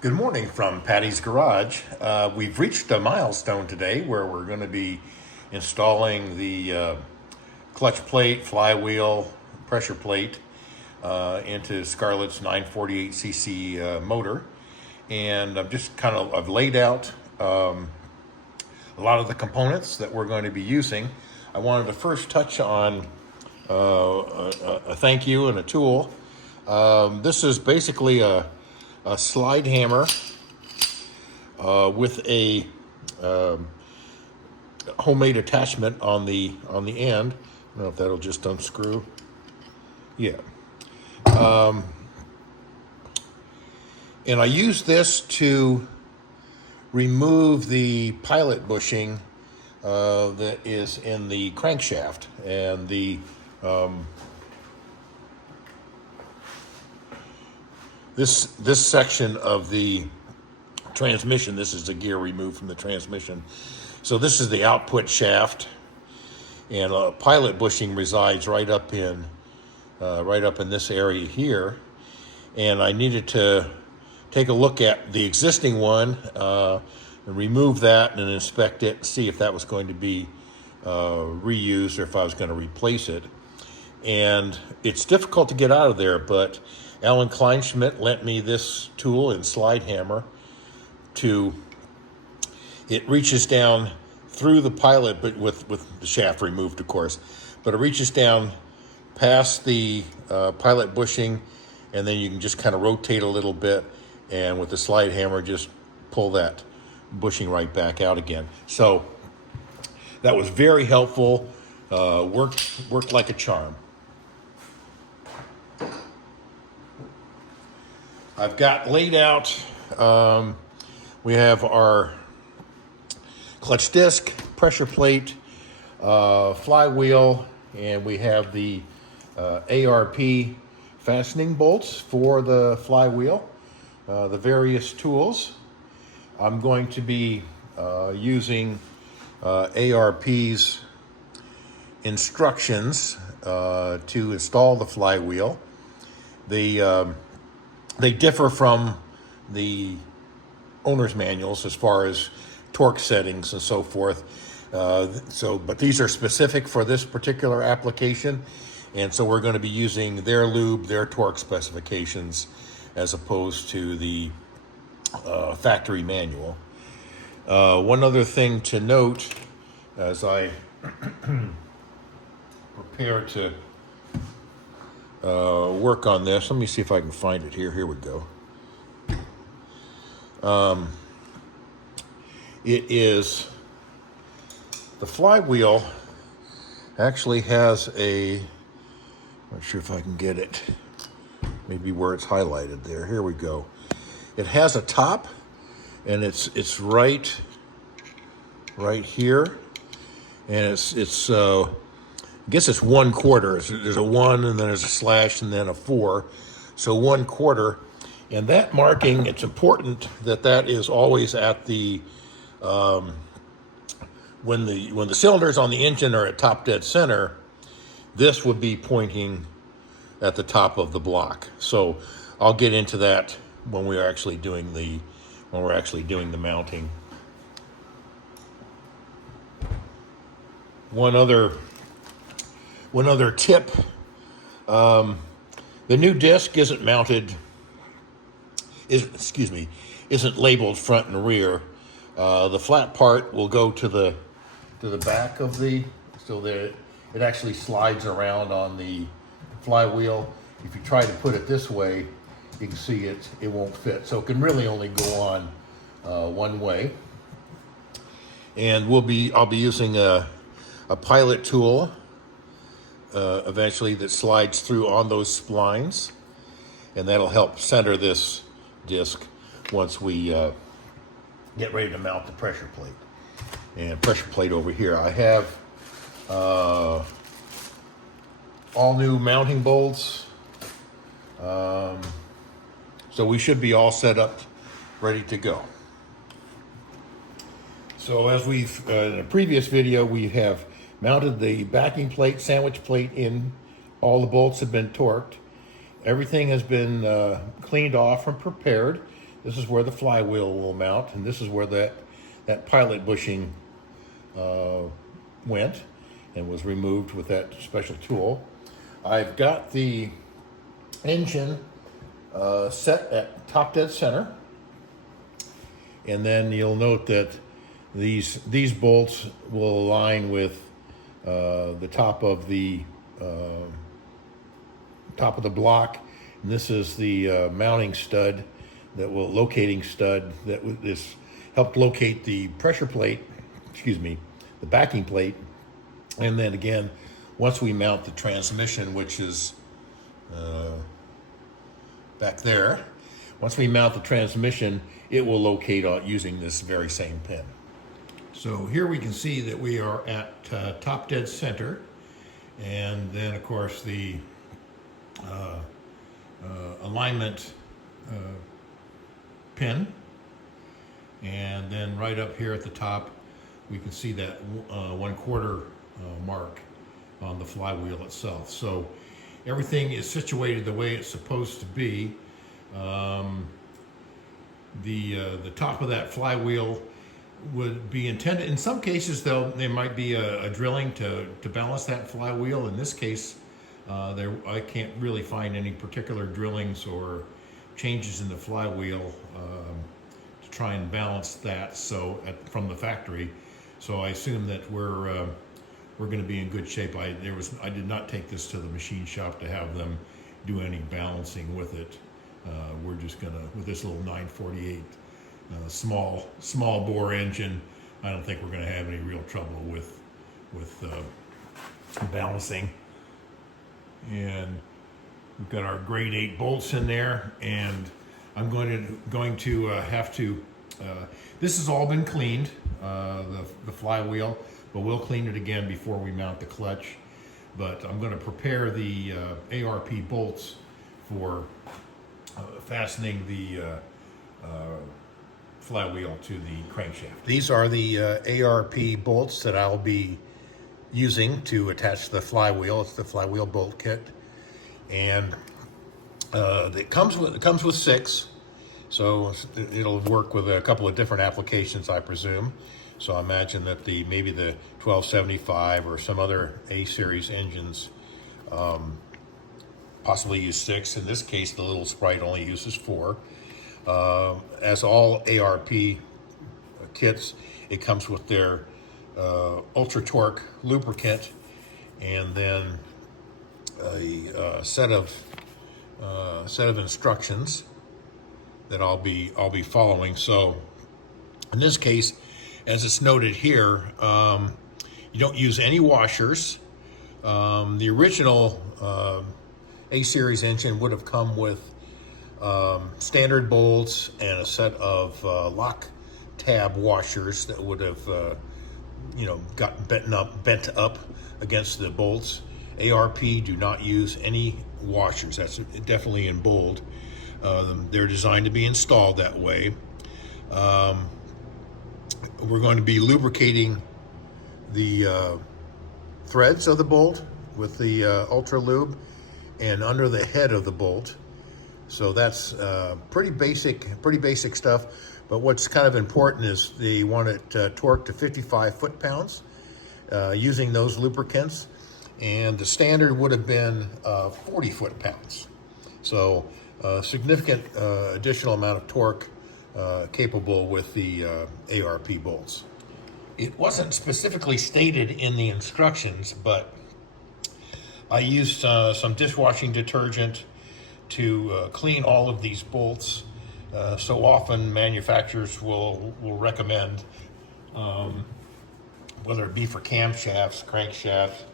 Good morning from Patty's Garage. We've reached a milestone today where we're going to be installing the clutch plate, flywheel, pressure plate into Scarlett's 948cc motor. And I've laid out a lot of the components that we're going to be using. I wanted to first touch on a thank you and a tool. This is basically a slide hammer with a homemade attachment on the end. I don't know if that'll just unscrew. Yeah. And I use this to remove the pilot bushing that is in the crankshaft, and this section of the transmission. This is the gear removed from the transmission. So this is the output shaft, and pilot bushing resides right up in this area here. And I needed to take a look at the existing one and remove that and inspect it, see if that was going to be reused or if I was going to replace it. And it's difficult to get out of there, but Alan Kleinschmidt lent me this tool and slide hammer. It reaches down through the pilot, but with the shaft removed, of course. But it reaches down past the pilot bushing, and then you can just kind of rotate a little bit, and with the slide hammer, just pull that bushing right back out again. So that was very helpful. Worked like a charm. I've got laid out, we have our clutch disc, pressure plate, flywheel, and we have the ARP fastening bolts for the flywheel, the various tools. I'm going to be using ARP's instructions to install the flywheel. They differ from the owner's manuals as far as torque settings and so forth. But these are specific for this particular application, and so we're going to be using their lube, their torque specifications, as opposed to the factory manual. One other thing to note as I prepare to work on this. Let me see if I can find it here. Here we go. It is the flywheel actually has I'm not sure if I can get it. Maybe where it's highlighted there. Here we go. It has a top, and it's right here, and it's I guess it's 1/4. There's a 1, and then there's a slash, and then a 4. So 1/4. And that marking, it's important that is always at the, when the cylinders on the engine are at top dead center, this would be pointing at the top of the block. So I'll get into that when we're actually doing the mounting. One other tip, the new disc isn't labeled front and rear. The flat part will go to the back of so that it actually slides around on the flywheel. If you try to put it this way, you can see it won't fit. So it can really only go on one way. And I'll be using a pilot tool eventually that slides through on those splines, and that'll help center this disc once we get ready to mount the pressure plate. And pressure plate over here, I have all new mounting bolts, so we should be all set up, ready to go. So as we've in a previous video, we have mounted the backing plate, sandwich plate in. All the bolts have been torqued. Everything has been cleaned off and prepared. This is where the flywheel will mount, and this is where that pilot bushing went and was removed with that special tool. I've got the engine set at top dead center, and then you'll note that these bolts will align with the top of the block. And this is the mounting stud locating stud that is helped locate the pressure plate, the backing plate. And then again, once we mount the transmission, which is back there, once we mount the transmission, it will locate on using this very same pin. So here we can see that we are at top dead center, and then of course the alignment pin, and then right up here at the top we can see that 1/4 mark on the flywheel itself. So everything is situated the way it's supposed to be. The top of that flywheel would be intended, in some cases though, there might be a drilling to balance that flywheel. In this case, I can't really find any particular drillings or changes in the flywheel to try and balance that from the factory. So I assume that we're going to be in good shape. I did not take this to the machine shop to have them do any balancing with it. We're just gonna, with this little 948 small bore engine, I don't think we're gonna have any real trouble with balancing. And we've got our grade 8 bolts in there, and I'm going to have to. This has all been cleaned, the flywheel, but we'll clean it again before we mount the clutch. But I'm going to prepare the ARP bolts for fastening the flywheel to the crankshaft. These are the ARP bolts that I'll be using to attach the flywheel. It's the flywheel bolt kit, and it comes with 6, so it'll work with a couple of different applications, I presume. So I imagine that maybe the 1275 or some other A series engines possibly use 6. In this case, the little Sprite only uses 4. As all ARP kits, it comes with their ultra torque lubricant, and then a set of instructions that I'll be following. So in this case, as it's noted here, you don't use any washers. The original A series engine would have come with standard bolts and a set of lock tab washers that would have gotten bent up against the bolts. ARP do not use any washers. That's definitely in bold. They're designed to be installed that way. We're going to be lubricating the threads of the bolt with the Ultra Lube and under the head of the bolt. So that's pretty basic stuff. But what's kind of important is they want it torqued to 55 foot-pounds using those lubricants. And the standard would have been 40 foot-pounds. So significant additional amount of torque capable with the ARP bolts. It wasn't specifically stated in the instructions, but I used some dishwashing detergent to clean all of these bolts. So often manufacturers will recommend, whether it be for camshafts, crankshafts,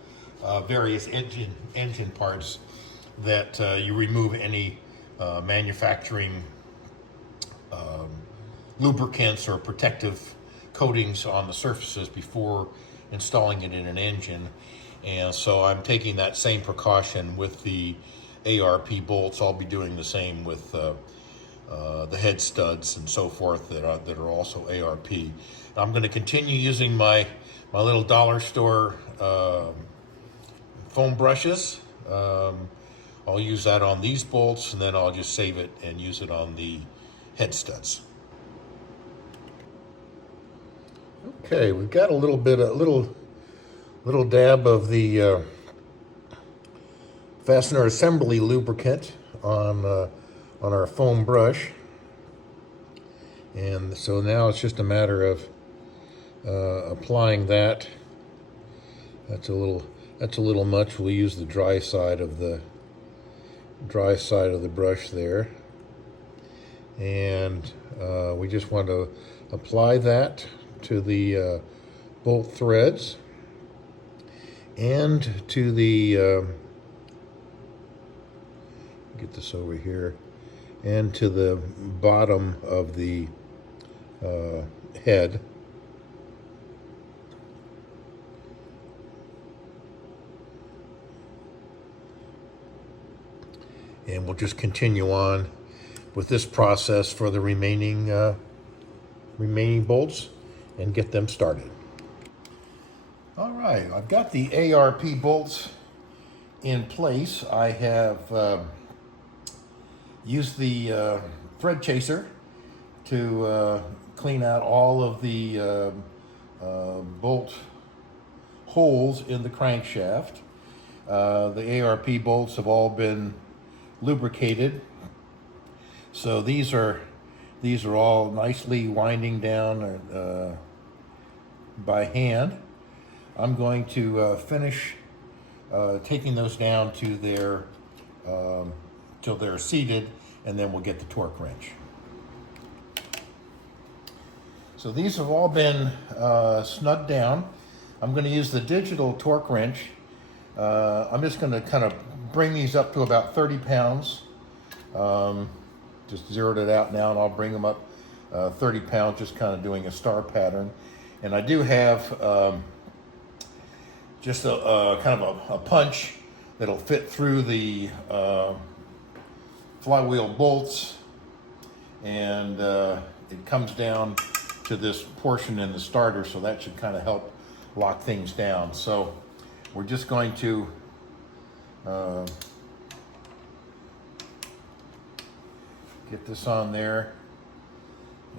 various engine parts, that you remove any manufacturing lubricants or protective coatings on the surfaces before installing it in an engine. And so I'm taking that same precaution with the ARP bolts. I'll be doing the same with the head studs and so forth that are also ARP. I'm going to continue using my little dollar store foam brushes. I'll use that on these bolts, and then I'll just save it and use it on the head studs. Okay, we've got a little dab of the fastener assembly lubricant on our foam brush, and so now it's just a matter of applying that. That's a little much. We'll use the dry side of the brush there, and we just want to apply that to the bolt threads and to the get this over here, and to the bottom of the head. And we'll just continue on with this process for the remaining bolts and get them started. All right, I've got the ARP bolts in place. I have used the thread chaser to clean out all of the bolt holes in the crankshaft. The ARP bolts have all been lubricated, so these are all nicely winding down by hand. I'm going to finish taking those down to their till they're seated, and then we'll get the torque wrench. So these have all been snugged down. I'm going to use the digital torque wrench. I'm just going to kind of bring these up to about 30 pounds. Just zeroed it out now, and I'll bring them up 30 pounds, just kind of doing a star pattern. And I do have just a kind of a punch that'll fit through the flywheel bolts, and it comes down to this portion in the starter, so that should kind of help lock things down. So we're just going to get this on there,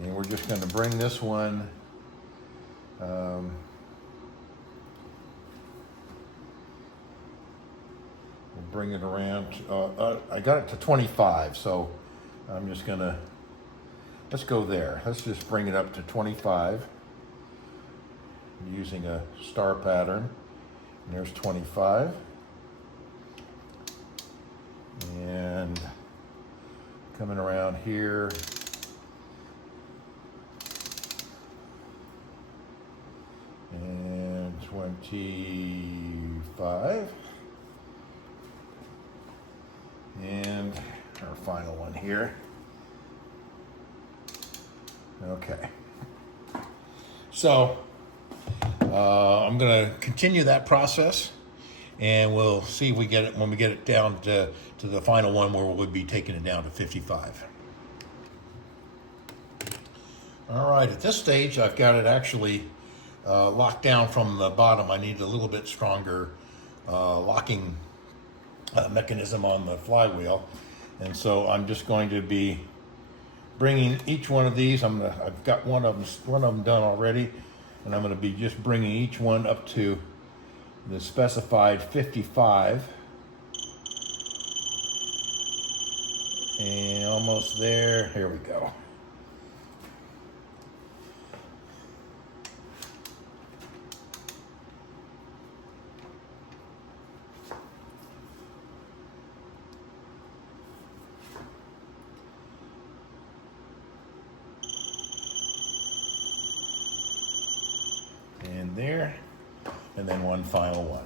and we're just going to bring this one we'll bring it around. I got it to 25, so I'm just going to, let's go there. Let's just bring it up to 25 using a star pattern. And there's 25. And coming around here, and 25. And our final one here. Okay. So I'm going to continue that process, and we'll see if we get it when we get it down to the final one, where we'll be taking it down to 55. All right, at this stage, I've got it actually locked down from the bottom. I need a little bit stronger locking mechanism on the flywheel, and so I'm just going to be bringing each one of these. I've got one of them done already, and I'm going to be just bringing each one up to the specified 55, and almost there. Here we go. And there, and then one final one.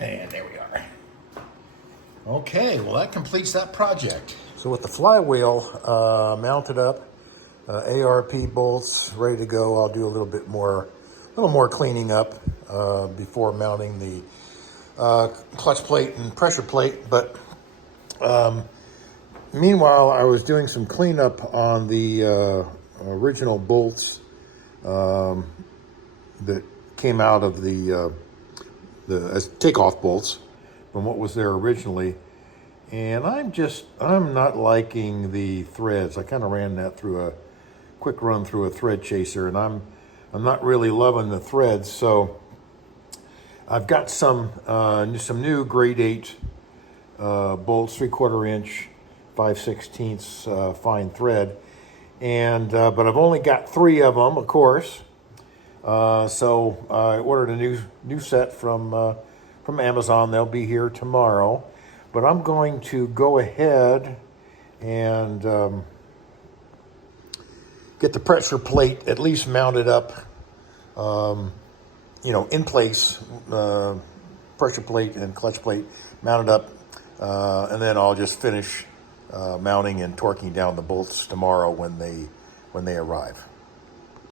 And there we are. Okay, well that completes that project. So with the flywheel mounted up, ARP bolts ready to go, I'll do a little more cleaning up before mounting the clutch plate and pressure plate. But meanwhile, I was doing some cleanup on the original bolts that came out of the as takeoff bolts from what was there originally. And I'm not liking the threads. I kind of ran that through a quick run through a thread chaser, and I'm not really loving the threads. So I've got some new grade 8 bolts, 3/4 inch, 5/16 fine thread, and but I've only got 3 of them, of course. So I ordered a new set from Amazon. They'll be here tomorrow. But I'm going to go ahead and get the pressure plate at least mounted up, in place, pressure plate and clutch plate mounted up, and then I'll just finish mounting and torquing down the bolts tomorrow when they arrive.